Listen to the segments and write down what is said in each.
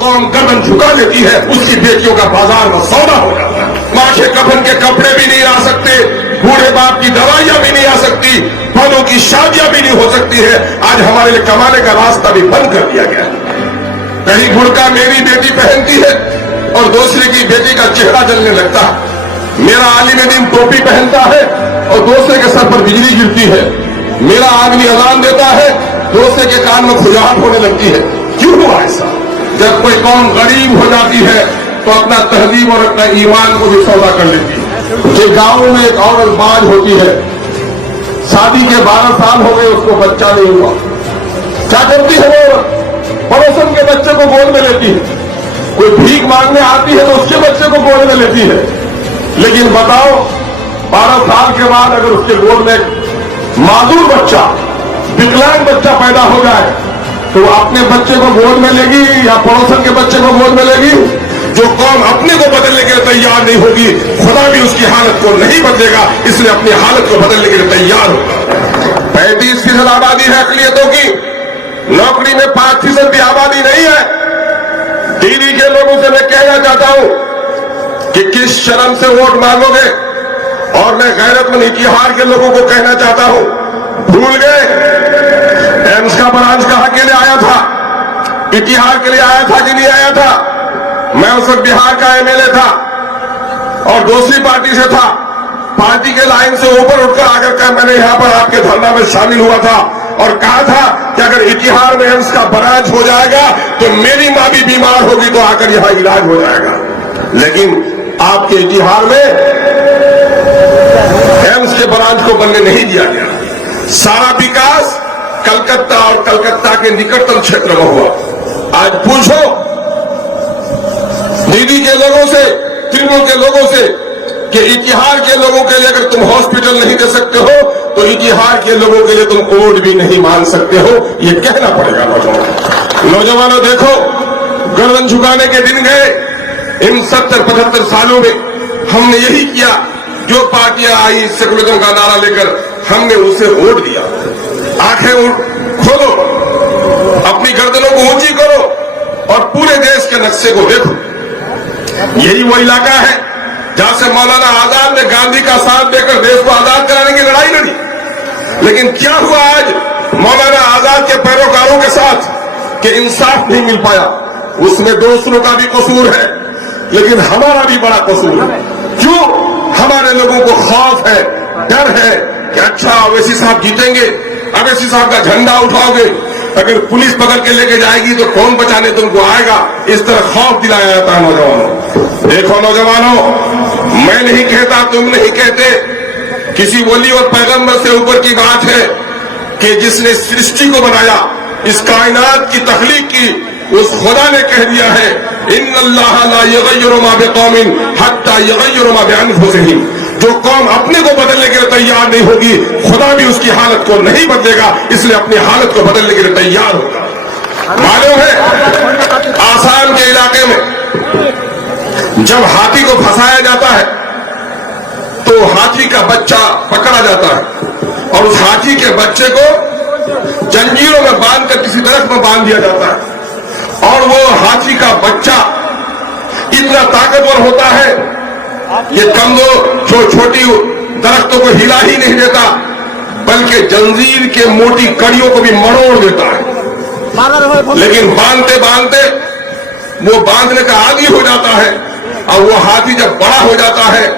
قوم گردن جھکا دیتی ہے اس کی بیٹیوں کا بازار میں سودا ہو جاتا ہے. ماں کے کفن کے کپڑے بھی نہیں آ سکتے, بوڑھے باپ کی دوائیاں بھی نہیں آ سکتی, بڑوں کی شادیاں بھی نہیں ہو سکتی ہے. آج ہمارے لیے کمانے کا راستہ بھی بند کر دیا گیا ہے. کہیں برقع میری بیٹی پہنتی ہے اور دوسرے کی بیٹی کا چہرہ جلنے لگتا ہے. میرا عالم دین ٹوپی پہنتا ہے اور دوسرے کے سر پر بجلی گرتی ہے. میرا آدمی اذان دیتا ہے, دوسرے کے کان میں کھجاہٹ ہونے لگتی ہے. کیوں ہوا ایسا؟ جب کوئی قوم غریب ہو جاتی ہے تو اپنا تہذیب اور اپنا ایمان کو بھی سودا کر لیتی ہے. کہ گاؤں میں ایک عورت باج ہوتی ہے, شادی کے 12 سال ہو گئے, اس کو بچہ نہیں ہوا. کیا کرتی ہے وہ؟ پڑوسن کے بچے کو گود میں لیتی ہے. کوئی بھیک مانگنے آتی ہے تو اس کے بچے کو گود میں لیتی ہے. لیکن بتاؤ 12 سال کے بعد اگر اس کے گود میں معذور بچہ, وکلانگ بچہ پیدا ہو جائے تو وہ اپنے بچے کو گود میں لے گی یا پڑوسن کے بچے کو گود میں لے گی؟ جو قوم اپنے کو بدلنے کے لیے تیار نہیں ہوگی, خدا بھی اس کی حالت کو نہیں بدلے گا, اس لیے اپنی حالت کو بدلنے کے لیے تیار ہوگا. 35% آبادی ہے اقلیتوں کی, نوکری میں 5% بھی آبادی نہیں ہے. دیدی کے لوگوں سے میں کہنا چاہتا ہوں کہ کس شرم سے ووٹ مانگو گے؟ اور میں غیرت مند اتحاد کے لوگوں کو کہنا چاہتا ہوں, بھول گئے ایمس کا برانچ کہاں کے لیے آیا تھا؟ اتحاد کے لیے آیا تھا کہ نہیں آیا تھا؟ میں اس وقت بہار کا ایم ایل اے تھا اور دوسری پارٹی سے تھا. پارٹی کے لائن سے اوپر اٹھ کر آ کر میں نے یہاں پر آپ کے دھرنا میں شامل ہوا تھا اور کہا تھا کہ اگر اتحاد میں ایمس کا برانچ ہو جائے گا تو میری ماں بھی بیمار ہوگی تو آ کر یہاں علاج ہو جائے گا. لیکن آپ کے اتحاد میں ایمس کے برانچ کو بننے نہیں دیا گیا. سارا وکاس کلکتہ اور کلکتہ کے نکٹتم چھیتر میں ہوا. آج پوچھو دیدی کے لوگوں سے, ترنمول کے لوگوں سے کہ اتحاد کے لوگوں کے لیے اگر تم ہاسپٹل نہیں دے سکتے ہو تو اتحاد کے لوگوں کے لیے تم ووٹ بھی نہیں مان سکتے ہو. یہ کہنا پڑے گا نوجوانوں. دیکھو گردن جھکانے کے دن گئے. ان 70-75 سالوں میں ہم نے یہی کیا, جو پارٹیاں آئی سیکولرزم کا نعرہ لے کر ہم نے اسے ووٹ دیا. آنکھیں کھولو, اپنی گردنوں کو اونچی کرو اور پورے دیش کے نقشے کو دیکھو. یہی وہ علاقہ ہے جہاں سے مولانا آزاد نے گاندھی کا ساتھ دے کر دیش کو آزاد کرانے کی لڑائی لڑی. لیکن کیا ہوا آج مولانا آزاد کے پیروکاروں کے ساتھ کہ انصاف نہیں مل پایا. اس میں دوسروں کا بھی قصور ہے لیکن ہمارا بھی بڑا قصور ہے. کیوں؟ ہمارے لوگوں کو خوف ہے, ڈر ہے کہ اچھا اویسی صاحب جیتیں گے, اویسی صاحب کا جھنڈا اٹھاؤ گے, اگر پولیس پکڑ کے لے کے جائے گی تو کون بچانے تم کو آئے گا. اس طرح خوف دلایا جاتا ہے نوجوانوں. دیکھو نوجوانوں, میں نہیں کہتا, تم نہیں کہتے, کسی ولی اور پیغمبر سے اوپر کی بات ہے کہ جس نے سرشٹی کو بنایا, اس کائنات کی تخلیق کی, اس خدا نے کہہ دیا ہے ان اللہ لا یغیر ما بقوم حتی یغیر ما بانفسہم. جو قوم اپنے کو بدلنے کے لیے تیار نہیں ہوگی خدا بھی اس کی حالت کو نہیں بدلے گا, اس لیے اپنی حالت کو بدلنے کے لیے تیار ہوگا. معلوم ہے آسام کے علاقے میں جب ہاتھی کو پھنسایا جاتا ہے تو ہاتھی کا بچہ پکڑا جاتا ہے اور اس ہاتھی کے بچے کو جنجیروں میں باندھ کر کسی درخت میں باندھ دیا جاتا ہے اور وہ ہاتھی کا بچہ اتنا طاقتور ہوتا ہے یہ کمزور چھوٹی درختوں کو ہلا ہی نہیں دیتا بلکہ جنزیر کے موٹی کڑیوں کو بھی مروڑ دیتا ہے. لیکن باندھتے باندھتے وہ باندھنے کا عادی ہو جاتا ہے اور وہ ہاتھی جب بڑا ہو جاتا ہے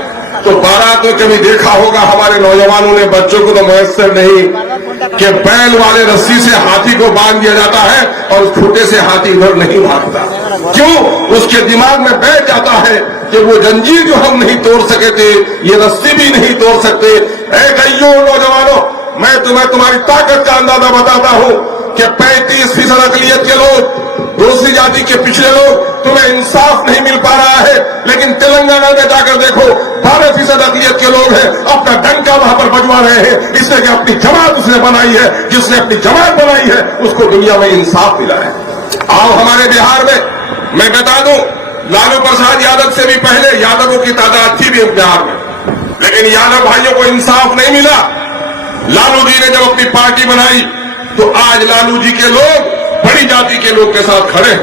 تو بارات میں کبھی دیکھا ہوگا ہمارے نوجوانوں نے, بچوں کو تو میسر نہیں, کہ بیل والے رسی سے ہاتھی کو باندھ دیا جاتا ہے اور اس کھوٹے سے ہاتھی ادھر نہیں بھاگتا. کیوں؟ اس کے دماغ میں بیٹھ جاتا ہے کہ وہ جنجیر جو ہم نہیں توڑ سکے تھے یہ رسی بھی نہیں توڑ سکتے. اے کئیوں نوجوانوں, میں تمہیں تمہاری طاقت کا اندازہ بتاتا ہوں کہ 35% اقلیت کے لوگ, دوسری جاتی کے پچھلے لوگ, تمہیں انصاف نہیں مل پا رہا ہے. لیکن تلنگانہ میں جا کر دیکھو 12% اقلیت کے لوگ ہیں, اپنا ڈنکا وہاں پر بجوا رہے ہیں اس لیے کہ اپنی جماعت اس نے بنائی ہے. جس نے اپنی جماعت بنائی ہے اس کو دنیا میں انصاف ملا ہے. آؤ ہمارے بہار میں بتا دوں, لالو پرساد یادو سے بھی پہلے یادووں کی تعداد تھی بھی بہار میں, لیکن یادو بھائیوں کو انصاف نہیں ملا. لالو جی نے جب اپنی پارٹی بنائی تو آج لالو جی کے لوگ بڑی جاتی کے لوگ کے ساتھ کھڑے ہیں.